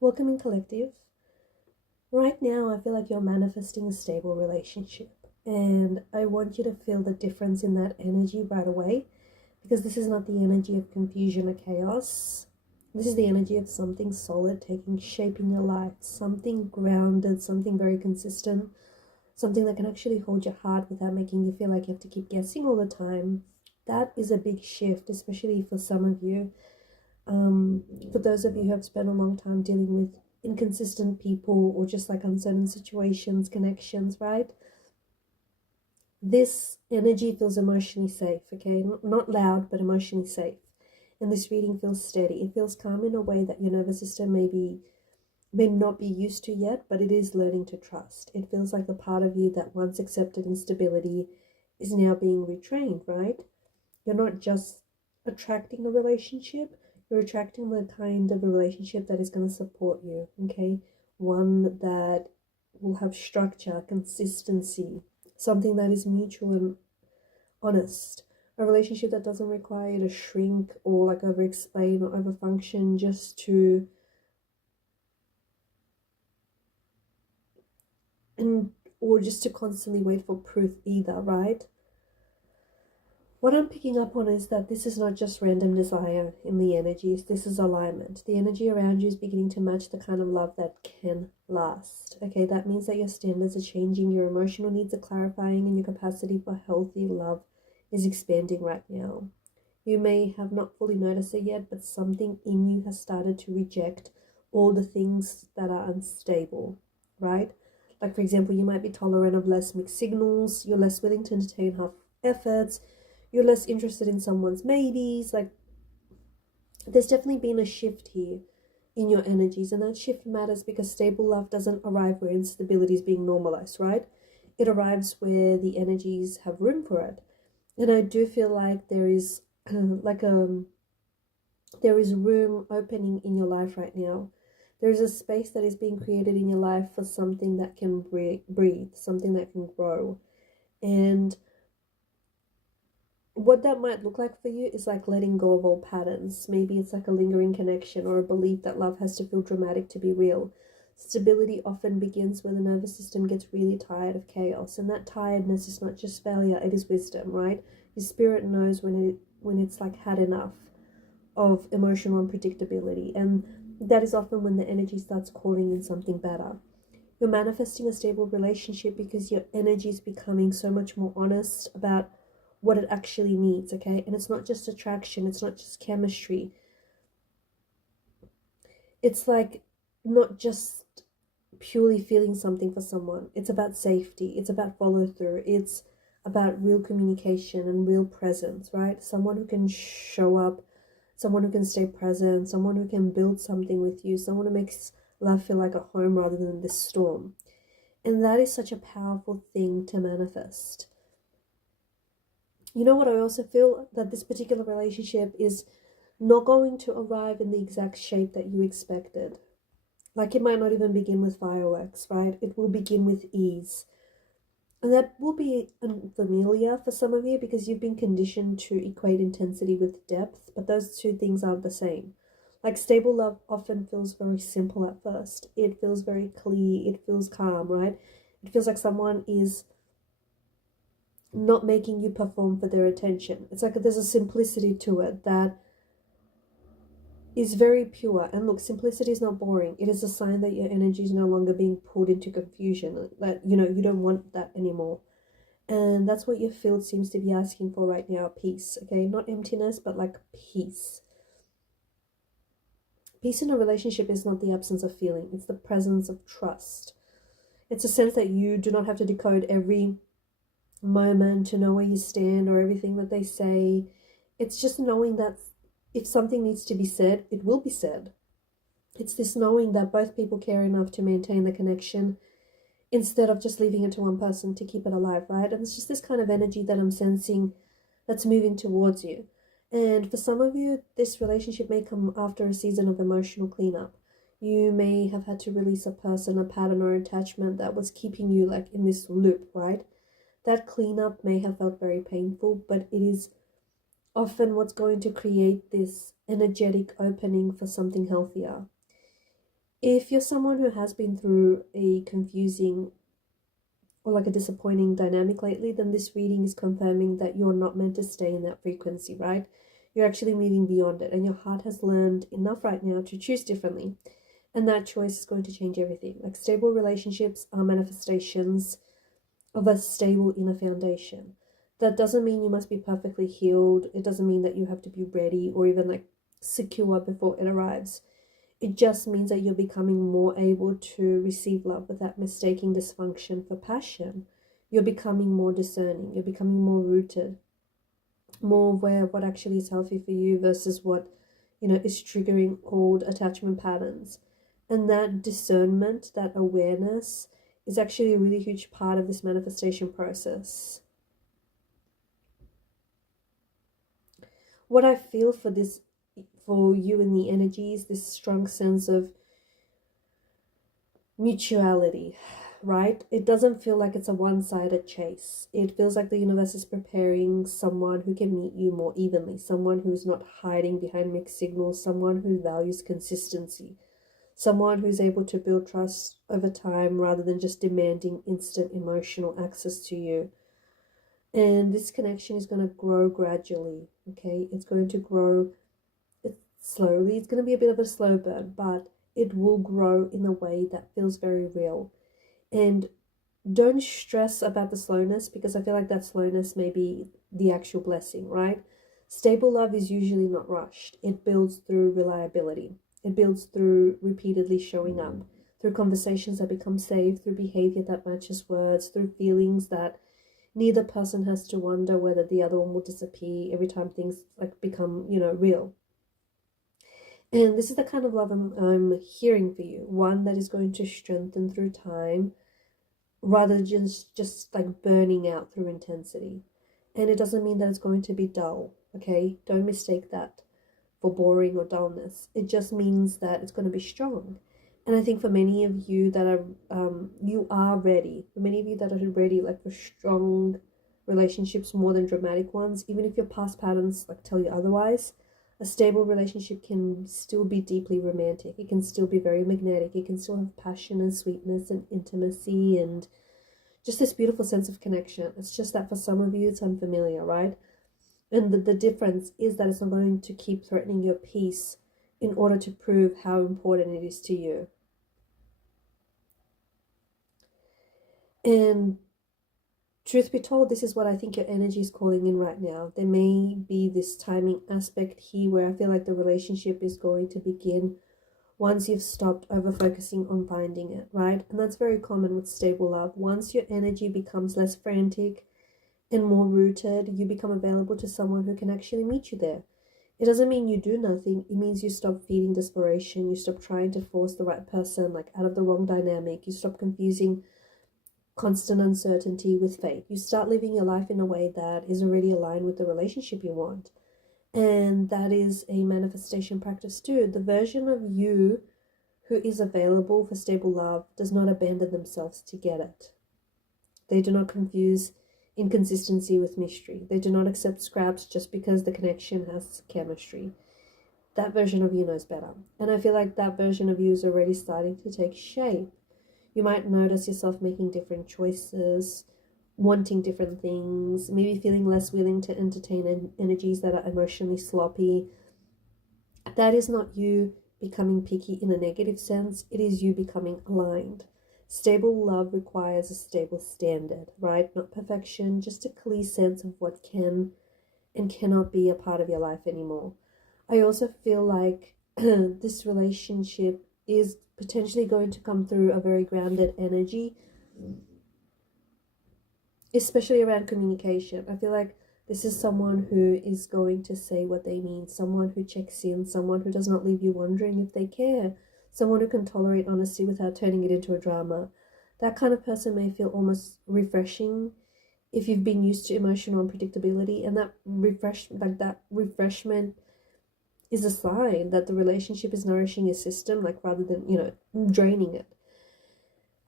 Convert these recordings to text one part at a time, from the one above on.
Welcoming Collective. Right now, I feel like you're manifesting a stable relationship, and I want you to feel the difference in that energy right away because this is not the energy of confusion or chaos. This is the energy of something solid taking shape in your life, something grounded, something very consistent, something that can actually hold your heart without making you feel like you have to keep guessing all the time. That is a big shift, especially for some of you. For those of you who have spent a long time dealing with inconsistent people or just like uncertain situations, connections, right? This energy feels emotionally safe, okay? Not loud, but emotionally safe. And this reading feels steady. It feels calm in a way that your nervous system may not be used to yet, but it is learning to trust. It feels like the part of you that once accepted instability is now being retrained, right? You're not just attracting a relationship, you're attracting the kind of a relationship that is going to support you, okay? One that will have structure, consistency, something that is mutual and honest. A relationship that doesn't require you to shrink or like over explain or over function just to and or just to constantly wait for proof either, right? What I'm picking up on is that this is not just random desire in the energies, this is alignment. The energy around you is beginning to match the kind of love that can last. Okay, that means that your standards are changing, your emotional needs are clarifying, and your capacity for healthy love is expanding right now. You may have not fully noticed it yet, but something in you has started to reject all the things that are unstable, right? Like, for example, you might be tolerant of less mixed signals, you're less willing to entertain half efforts, you're less interested in someone's maybes. Like, there's definitely been a shift here in your energies, and that shift matters because stable love doesn't arrive where instability is being normalized, right? It arrives where the energies have room for it. And I do feel like there is like there is room opening in your life right now. There is a space that is being created in your life for something that can breathe, something that can grow. And what that might look like for you is like letting go of all patterns. Maybe it's like a lingering connection or a belief that love has to feel dramatic to be real. Stability often begins when the nervous system gets really tired of chaos, and that tiredness is not just failure, it is wisdom, right? Your spirit knows when it's like had enough of emotional unpredictability, and that is often when the energy starts calling in something better. You're manifesting a stable relationship because your energy is becoming so much more honest about what it actually needs, okay? And it's not just attraction, it's not just chemistry. It's like not just purely feeling something for someone. It's about safety, it's about follow through, it's about real communication and real presence, right? Someone who can show up, someone who can stay present, someone who can build something with you, someone who makes love feel like a home rather than this storm. And that is such a powerful thing to manifest. You know what? I also feel that this particular relationship is not going to arrive in the exact shape that you expected. Like, it might not even begin with fireworks, right? It will begin with ease. And that will be unfamiliar for some of you because you've been conditioned to equate intensity with depth, but those two things aren't the same. Like, stable love often feels very simple at first. It feels very clear, it feels calm, right? It feels like someone is not making you perform for their attention. It's like there's a simplicity to it that is very pure. And look, simplicity is not boring. It is a sign that your energy is no longer being pulled into confusion, that you don't want that anymore. And that's what your field seems to be asking for right now, peace. Okay, not emptiness, but like peace. Peace in a relationship is not the absence of feeling, it's the presence of trust. It's a sense that you do not have to decode every moment to know where you stand or everything that they say. It's just knowing that if something needs to be said, it will be said. It's this knowing that both people care enough to maintain the connection instead of just leaving it to one person to keep it alive, right? And it's just this kind of energy that I'm sensing that's moving towards you. And for some of you, this relationship may come after a season of emotional cleanup. You may have had to release a person, a pattern, or attachment that was keeping you like in this loop, right? That cleanup may have felt very painful, but it is often what's going to create this energetic opening for something healthier. If you're someone who has been through a confusing or like a disappointing dynamic lately, then this reading is confirming that you're not meant to stay in that frequency, right? You're actually moving beyond it, and your heart has learned enough right now to choose differently. And that choice is going to change everything. Like, stable relationships are manifestations of a stable inner foundation. That doesn't mean you must be perfectly healed. It doesn't mean that you have to be ready or even like secure before it arrives. It just means that you're becoming more able to receive love without mistaking dysfunction for passion. You're becoming more discerning. You're becoming more rooted, more aware of what actually is healthy for you versus what, is triggering old attachment patterns. And that discernment, that awareness, is actually a really huge part of this manifestation process. What I feel for this, for you in the energies, this strong sense of mutuality, right? It doesn't feel like it's a one-sided chase. It feels like the universe is preparing someone who can meet you more evenly, someone who's not hiding behind mixed signals, someone who values consistency, someone who's able to build trust over time rather than just demanding instant emotional access to you. And this connection is going to grow gradually, okay? It's going to grow slowly. It's going to be a bit of a slow burn, but it will grow in a way that feels very real. And don't stress about the slowness, because I feel like that slowness may be the actual blessing, right? Stable love is usually not rushed. It builds through reliability. It builds through repeatedly showing up, through conversations that become safe, through behavior that matches words, through feelings that neither person has to wonder whether the other one will disappear every time things like become, real. And this is the kind of love I'm hearing for you. One that is going to strengthen through time rather than just like burning out through intensity. And it doesn't mean that it's going to be dull, okay? Don't mistake that for boring or dullness. It just means that it's going to be strong. And I think for many of you that are, you are ready. For many of you that are ready, like for strong relationships more than dramatic ones, even if your past patterns like tell you otherwise, a stable relationship can still be deeply romantic. It can still be very magnetic. It can still have passion and sweetness and intimacy and just this beautiful sense of connection. It's just that for some of you, it's unfamiliar, right? And the difference is that it's not going to keep threatening your peace in order to prove how important it is to you. And truth be told, this is what I think your energy is calling in right now. There may be this timing aspect here where I feel like the relationship is going to begin once you've stopped over focusing on finding it, right? And that's very common with stable love. Once your energy becomes less frantic and more rooted, you become available to someone who can actually meet you there. It doesn't mean you do nothing. It means you stop feeding desperation. You stop trying to force the right person, like out of the wrong dynamic. You stop confusing constant uncertainty with faith. You start living your life in a way that is already aligned with the relationship you want. And that is a manifestation practice too. The version of you who is available for stable love does not abandon themselves to get it. They do not confuse inconsistency with mystery. They do not accept scraps just because the connection has chemistry. That version of you knows better. And I feel like that version of you is already starting to take shape. You might notice yourself making different choices, wanting different things, maybe feeling less willing to entertain energies that are emotionally sloppy. That is not you becoming picky in a negative sense. It is you becoming aligned. Stable love requires a stable standard, right? Not perfection, just a clear sense of what can and cannot be a part of your life anymore. I also feel like this relationship is potentially going to come through a very grounded energy, especially around communication. I feel like this is someone who is going to say what they mean, someone who checks in, someone who does not leave you wondering if they care, someone who can tolerate honesty without turning it into a drama. That kind of person may feel almost refreshing if you've been used to emotional unpredictability, and that refreshment is a sign that the relationship is nourishing your system, like rather than, draining it.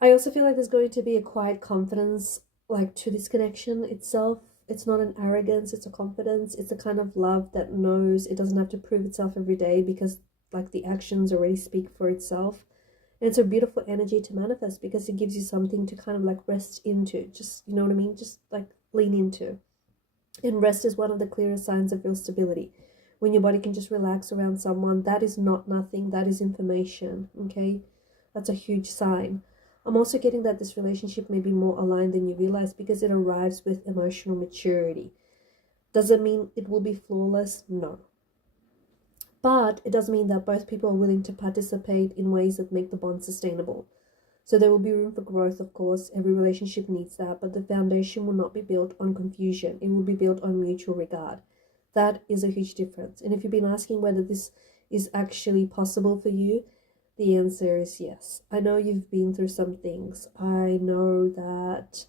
I also feel like there's going to be a quiet confidence like to this connection itself. It's not an arrogance, it's a confidence. It's a kind of love that knows it doesn't have to prove itself every day because like the actions already speak for itself. And it's a beautiful energy to manifest because it gives you something to kind of like rest into. Just, you know what I mean? Just like lean into. And rest is one of the clearest signs of real stability. When your body can just relax around someone, that is not nothing, that is information, okay? That's a huge sign. I'm also getting that this relationship may be more aligned than you realize because it arrives with emotional maturity. Does it mean it will be flawless? No. But it does mean that both people are willing to participate in ways that make the bond sustainable. So there will be room for growth, of course. Every relationship needs that, but the foundation will not be built on confusion. It will be built on mutual regard. That is a huge difference. And if you've been asking whether this is actually possible for you, the answer is yes. I know you've been through some things. I know that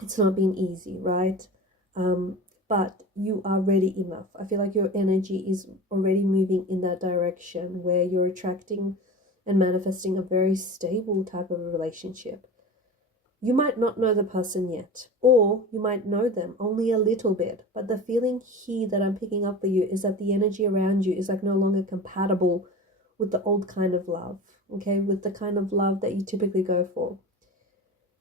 it's not been easy, right? But you are ready enough. I feel like your energy is already moving in that direction where you're attracting and manifesting a very stable type of a relationship. You might not know the person yet, or you might know them only a little bit, but the feeling here that I'm picking up for you is that the energy around you is like no longer compatible with the old kind of love, okay, with the kind of love that you typically go for.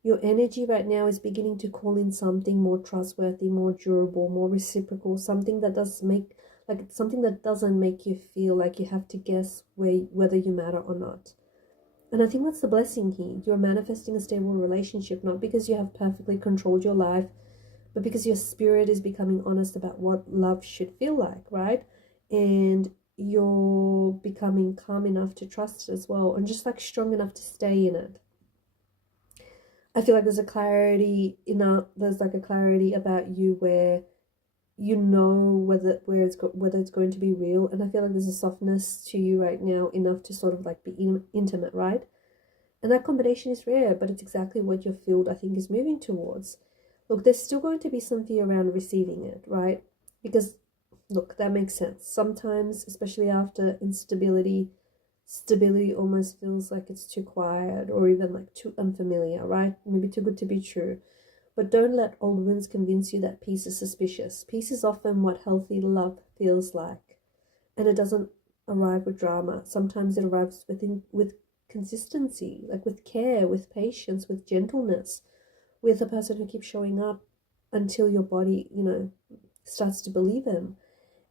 Your energy right now is beginning to call in something more trustworthy, more durable, more reciprocal, something that does make like something that doesn't make you feel like you have to guess whether you matter or not. And I think that's the blessing here. You're manifesting a stable relationship, not because you have perfectly controlled your life, but because your spirit is becoming honest about what love should feel like, right? And you're becoming calm enough to trust it as well, and just like strong enough to stay in it. I feel like there's a clarity there's like a clarity about you where you know whether it's going to be real, and I feel like there's a softness to you right now enough to sort of like be intimate, right? And that combination is rare, but it's exactly what your field I think is moving towards. Look, there's still going to be some fear around receiving it, right? Because look, that makes sense. Sometimes, especially after instability, stability almost feels like it's too quiet or even like too unfamiliar, right? Maybe too good to be true. But don't let old wounds convince you that peace is suspicious. Peace is often what healthy love feels like. And it doesn't arrive with drama. Sometimes it arrives with consistency, like with care, with patience, with gentleness, with a person who keeps showing up until your body, starts to believe him.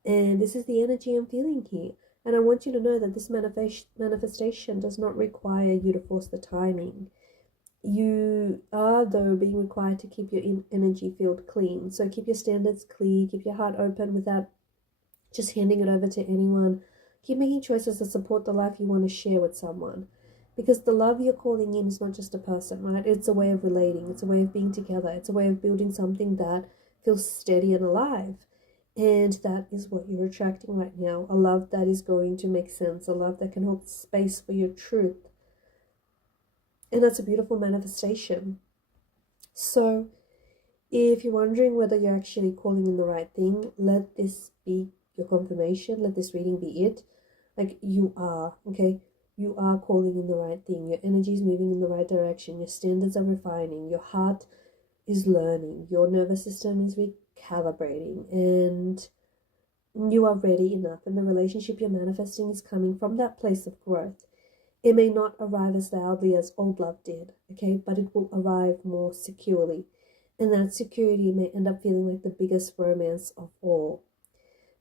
And this is the energy I'm feeling here. And I want you to know that this manifestation does not require you to force the timing. You are, though, being required to keep your energy field clean. So keep your standards clear, keep your heart open without just handing it over to anyone. Keep making choices that support the life you want to share with someone. Because the love you're calling in is not just a person, right? It's a way of relating, it's a way of being together, it's a way of building something that feels steady and alive. And that is what you're attracting right now. A love that is going to make sense, a love that can hold space for your truth. And that's a beautiful manifestation. So, if you're wondering whether you're actually calling in the right thing, let this be your confirmation. Let this reading be it. Like you are, okay? You are calling in the right thing. Your energy is moving in the right direction. Your standards are refining. Your heart is learning. Your nervous system is recalibrating. And you are ready enough. And the relationship you're manifesting is coming from that place of growth. It may not arrive as loudly as old love did, okay? But it will arrive more securely. And that security may end up feeling like the biggest romance of all.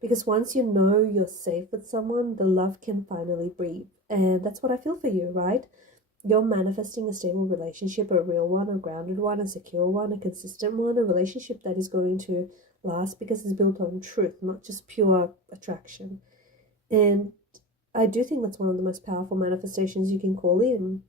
Because once you know you're safe with someone, the love can finally breathe. And that's what I feel for you, right? You're manifesting a stable relationship, a real one, a grounded one, a secure one, a consistent one, a relationship that is going to last because it's built on truth, not just pure attraction. And I do think that's one of the most powerful manifestations you can call in.